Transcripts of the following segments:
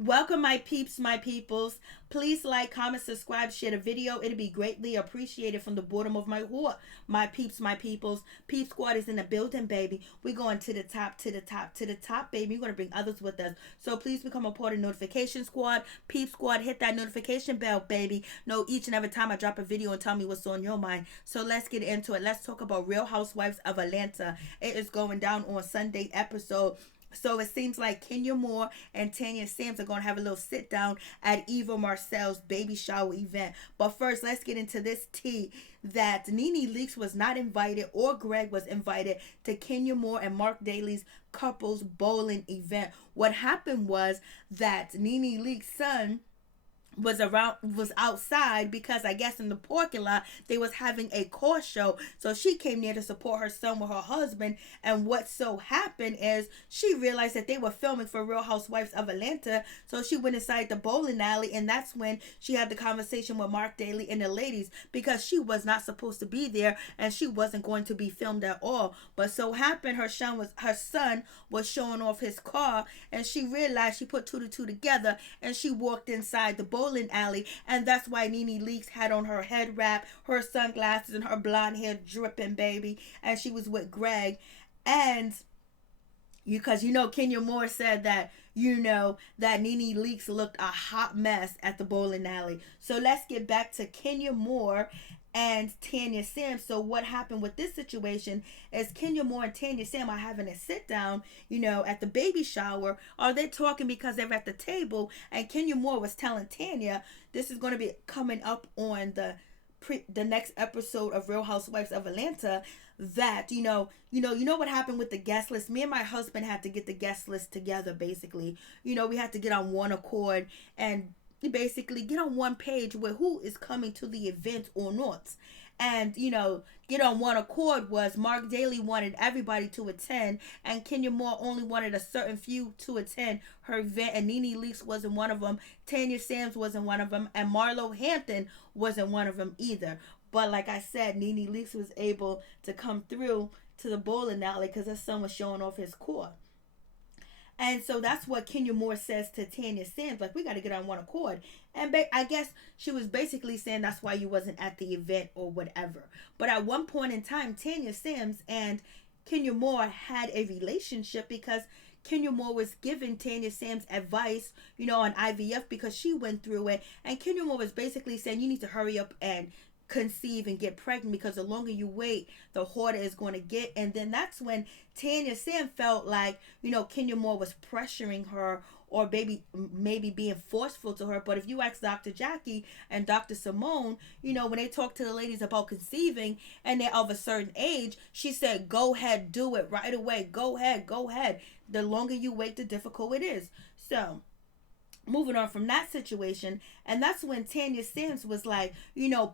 Welcome, my peeps, my peoples. Please like, comment, subscribe, share the video. It'll be greatly appreciated from the bottom of my heart. My peeps, my peoples. Peep Squad is in the building, baby. We're going to the top, to the top, to the top, baby. We're going to bring others with us. So please become a part of Notification Squad. Peep Squad, hit that notification bell, baby. Know each and every time I drop a video and tell me what's on your mind. So let's get into it. Let's talk about Real Housewives of Atlanta. It is going down on Sunday episode. So it seems like Kenya Moore and Tanya Sam are going to have a little sit down at Eva Marcel's baby shower event. But first, let's get into this tea that Nene Leakes was not invited, or Greg was invited, to Kenya Moore and Mark Daly's couples bowling event. What happened was that Nene Leakes' son was outside because I guess in the parking lot they was having a car show, so she came there to support her son with her husband. And what so happened is she realized that they were filming for Real Housewives of Atlanta, so she went inside the bowling alley, and that's when she had the conversation with Mark Daly and the ladies, because she was not supposed to be there and she wasn't going to be filmed at all. But so happened her son was showing off his car, and she realized, she put two to two together, and she walked inside the bowling alley, and that's why Nene Leakes had on her head wrap, her sunglasses, and her blonde hair dripping, baby, and she was with Greg. And because Kenya Moore said that that Nene Leakes looked a hot mess at the bowling alley. So let's get back to Kenya Moore and Tanya Sam. So what happened with this situation is Kenya Moore and Tanya Sam are having a sit down, at the baby shower. Are they talking because they're at the table? And Kenya Moore was telling Tanya, this is going to be coming up on the next episode of Real Housewives of Atlanta, that you know what happened with the guest list. Me and my husband had to get the guest list together. Basically, we had to get on one accord and basically get on one page with who is coming to the event or not. And get on one accord was Mark Daly wanted everybody to attend, and Kenya Moore only wanted a certain few to attend her event, and Nene Leakes wasn't one of them, Tanya Sams wasn't one of them, and Marlo Hampton wasn't one of them either. But like I said, Nene Leakes was able to come through to the bowling alley because her son was showing off his core. And so that's what Kenya Moore says to Tanya Sams, like, we got to get on one accord. And I guess she was basically saying that's why you wasn't at the event or whatever. But at one point in time, Tanya Sams and Kenya Moore had a relationship, because Kenya Moore was giving Tanya Sams advice, on IVF, because she went through it. And Kenya Moore was basically saying, you need to hurry up and conceive and get pregnant, because the longer you wait, the harder it's going to get. And then that's when Tanya Sam felt like Kenya Moore was pressuring her, or maybe being forceful to her. But if you ask Dr. Jackie and Dr. Simone, when they talk to the ladies about conceiving and they're of a certain age, she said, go ahead, do it right away, go ahead. The longer you wait, the difficult it is. So moving on from that situation, and that's when Tanya Sams was like,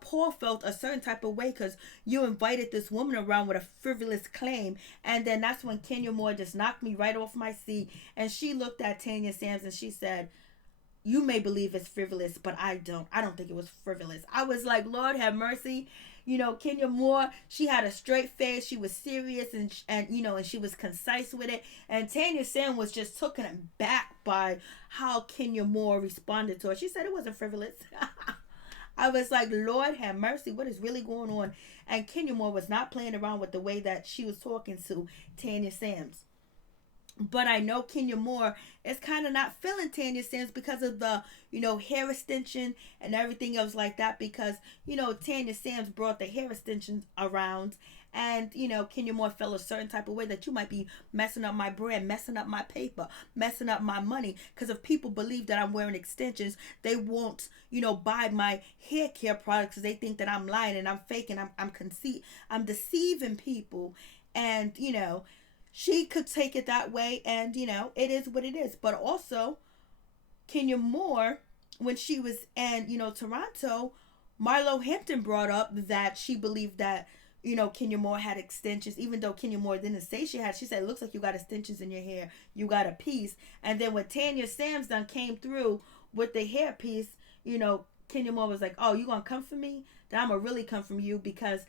Paul felt a certain type of way because you invited this woman around with a frivolous claim. And then that's when Kenya Moore just knocked me right off my seat, and she looked at Tanya Sams and she said, you may believe it's frivolous, but I don't think it was frivolous. I was like, Lord have mercy. Kenya Moore, she had a straight face, she was serious, and she was concise with it. And Tanya Sam was just taken aback by how Kenya Moore responded to her. She said it wasn't frivolous. I was like, Lord have mercy, what is really going on? And Kenya Moore was not playing around with the way that she was talking to Tanya Sams. But I know Kenya Moore is kind of not feeling Tanya Sams because of the, hair extension and everything else like that. Because, Tanya Sams brought the hair extensions around. And, Kenya Moore felt a certain type of way that you might be messing up my brand, messing up my paper, messing up my money. Because if people believe that I'm wearing extensions, they won't, buy my hair care products because they think that I'm lying and I'm faking. I'm deceiving people. And, she could take it that way, and it is what it is. But also, Kenya Moore, when she was in Toronto, Marlo Hampton brought up that she believed that Kenya Moore had extensions, even though Kenya Moore didn't say she had. She said, it looks like you got extensions in your hair, you got a piece. And then when Tanya Sams done came through with the hair piece, Kenya Moore was like, oh, you gonna come for me? Then I'm gonna really come from you, because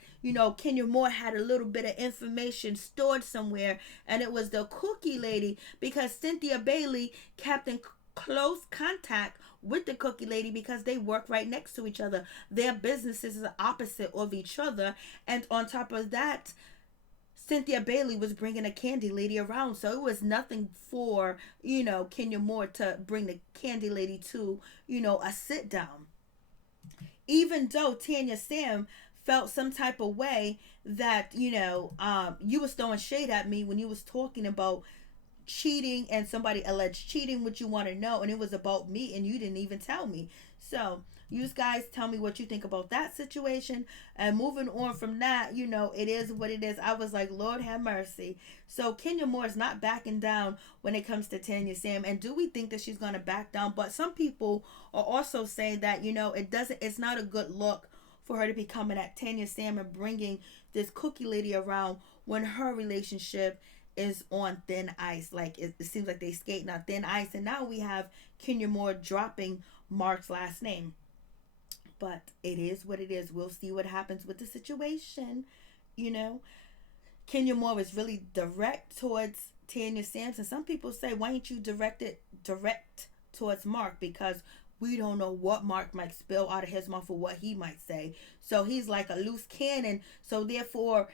Kenya Moore had a little bit of information stored somewhere, and it was the cookie lady, because Cynthia Bailey kept close contact with the cookie lady because they work right next to each other. Their businesses are opposite of each other. And on top of that, Cynthia Bailey was bringing a candy lady around. So it was nothing for, Kenya Moore to bring the candy lady to, a sit down. Even though Tanya Sam felt some type of way that, you was throwing shade at me when you was talking about cheating and somebody alleged cheating, what you want to know, and it was about me and you didn't even tell me. So you guys tell me what you think about that situation. And moving on from that, it is what it is. I was like, Lord have mercy. So Kenya Moore is not backing down when it comes to Tanya Sam. And do we think that she's going to back down? But some people are also saying that, it's not a good look for her to be coming at Tanya Sam and bringing this cookie lady around when her relationship is on thin ice. Like it seems like they skating on thin ice. And now we have Kenya Moore dropping Mark's last name. But it is what it is. We'll see what happens with the situation. Kenya Moore was really direct towards Tanya Sampson. Some people say, why ain't you direct towards Mark? Because we don't know what Mark might spill out of his mouth or what he might say. So he's like a loose cannon. So therefore,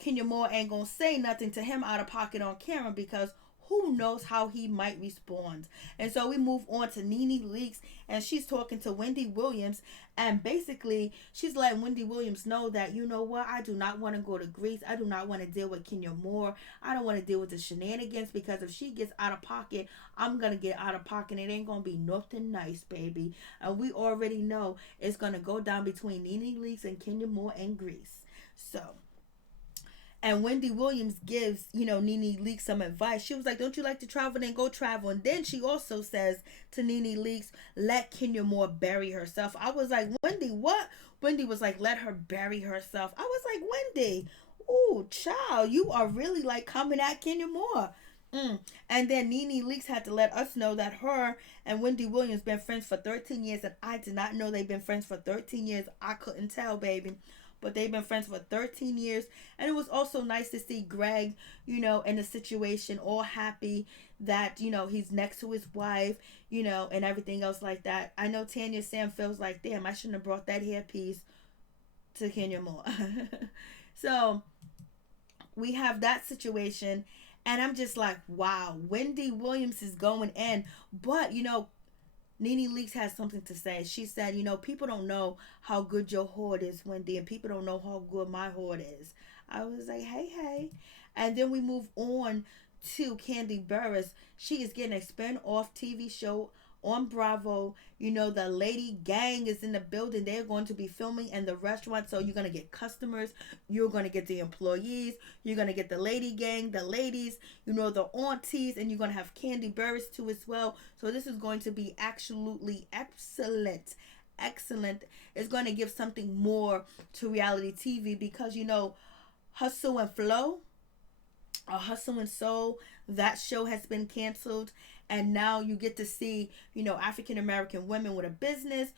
Kenya Moore ain't gonna say nothing to him out of pocket on camera because who knows how he might respond. And so we move on to Nene Leakes, and she's talking to Wendy Williams, and basically she's letting Wendy Williams know that, you know what, I do not want to go to Greece. I do not want to deal with Kenya Moore. I don't want to deal with the shenanigans, because if she gets out of pocket, I'm going to get out of pocket. It ain't going to be nothing nice, baby. And we already know it's going to go down between Nene Leakes and Kenya Moore and Greece. So, and Wendy Williams gives, Nene Leakes some advice. She was like, don't you like to travel? Then go travel. And then she also says to Nene Leakes, let Kenya Moore bury herself. I was like, Wendy, what? Wendy was like, let her bury herself. I was like, Wendy, ooh, child, you are really like coming at Kenya Moore. And then Nene Leakes had to let us know that her and Wendy Williams been friends for 13 years. And I did not know they've been friends for 13 years. I couldn't tell, baby. But they've been friends for 13 years. And it was also nice to see Greg, in the situation, all happy that, he's next to his wife, and everything else like that. I know Tanya Sam feels like, damn, I shouldn't have brought that hairpiece to Kenya Moore. So we have that situation. And I'm just like, wow, Wendy Williams is going in. But, Nene Leakes has something to say. She said, people don't know how good your hoard is, Wendy, and people don't know how good my hoard is. I was like, hey. And then we move on to Kandi Burruss. She is getting a spin-off TV show on Bravo. The lady gang is in the building. They're going to be filming in the restaurant. So you're going to get customers. You're going to get the employees. You're going to get the lady gang, the ladies, the aunties. And you're going to have Kandi Burruss too as well. So this is going to be absolutely excellent. Excellent. It's going to give something more to reality TV because, Hustle and Flow, or Hustle and Soul, that show has been canceled. And now you get to see, African American women with a business,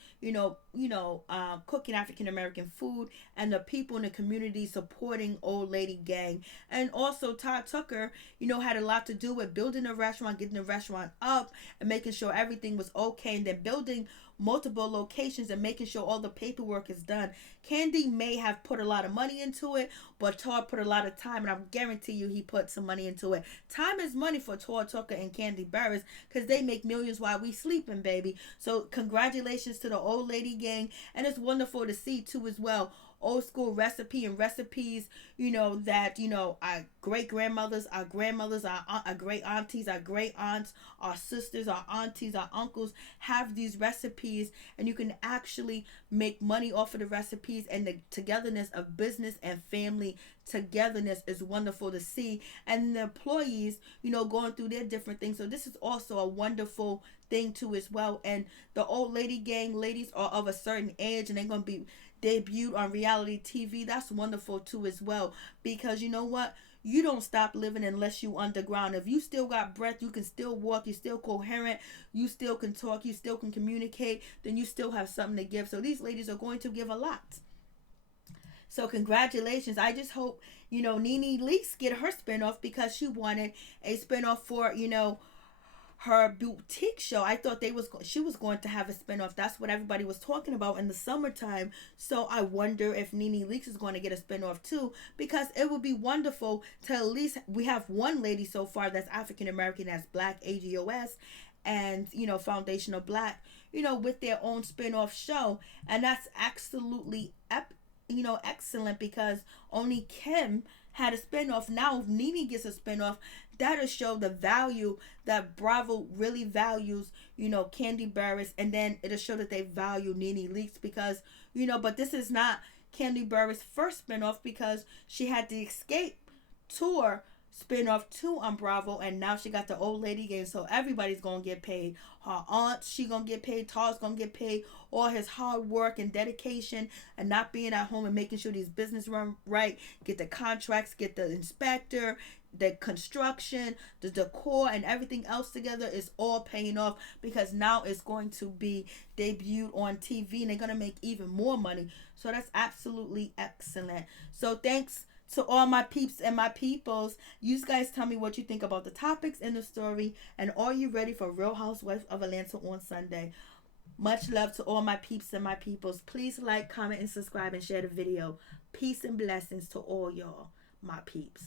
cooking African American food, and the people in the community supporting Old Lady Gang. And also Todd Tucker, had a lot to do with building a restaurant, getting the restaurant up, and making sure everything was okay, and then building multiple locations and making sure all the paperwork is done. Kandi may have put a lot of money into it, but Todd put a lot of time, and I guarantee you he put some money into it. Time is money for Todd Tucker and Kandi Burruss because they make millions while we sleeping, baby. So congratulations to the Old Lady Gang, and it's wonderful to see too as well. Old school recipe and recipes, that, our great grandmothers, our grandmothers, our great aunties, our great aunts, our sisters, our aunties, our uncles have these recipes, and you can actually make money off of the recipes, and the togetherness of business and family togetherness is wonderful to see. And the employees, going through their different things. So this is also a wonderful thing too as well. And the Old Lady Gang ladies are of a certain age, and they're going to be debuted on reality TV. That's wonderful too as well, because you know what, you don't stop living unless you underground. If you still got breath, you can still walk, you're still coherent, you still can talk, you still can communicate, then you still have something to give. So these ladies are going to give a lot. So congratulations. I just hope, Nene Leakes get her spinoff, because she wanted a spinoff for, her boutique show. I thought she was going to have a spinoff. That's what everybody was talking about in the summertime. So I wonder if Nene Leakes is going to get a spinoff too, because it would be wonderful to at least, we have one lady so far that's African American, that's Black, AGOS, and Foundational Black, with their own spinoff show. And that's absolutely excellent, because only Kim had a spinoff. Now if Nene gets a spinoff, that'll show the value that Bravo really values, Kandi Burruss, and then it'll show that they value Nene Leakes, because, but this is not Kandi Burruss' first spinoff, because she had the Escape tour spinoff too on Bravo, and now she got the old lady game, so everybody's gonna get paid. Her aunt, she gonna get paid. Tar's gonna get paid. All his hard work and dedication and not being at home and making sure these business run right, get the contracts, get the inspector, the construction, the decor, and everything else together is all paying off, because now it's going to be debuted on TV and they're gonna make even more money. So that's absolutely excellent. So thanks to all my peeps and my peoples. You guys tell me what you think about the topics in the story, and are you ready for Real Housewives of Atlanta on Sunday? Much love to all my peeps and my peoples. Please like, comment, and subscribe, and share the video. Peace and blessings to all y'all, my peeps.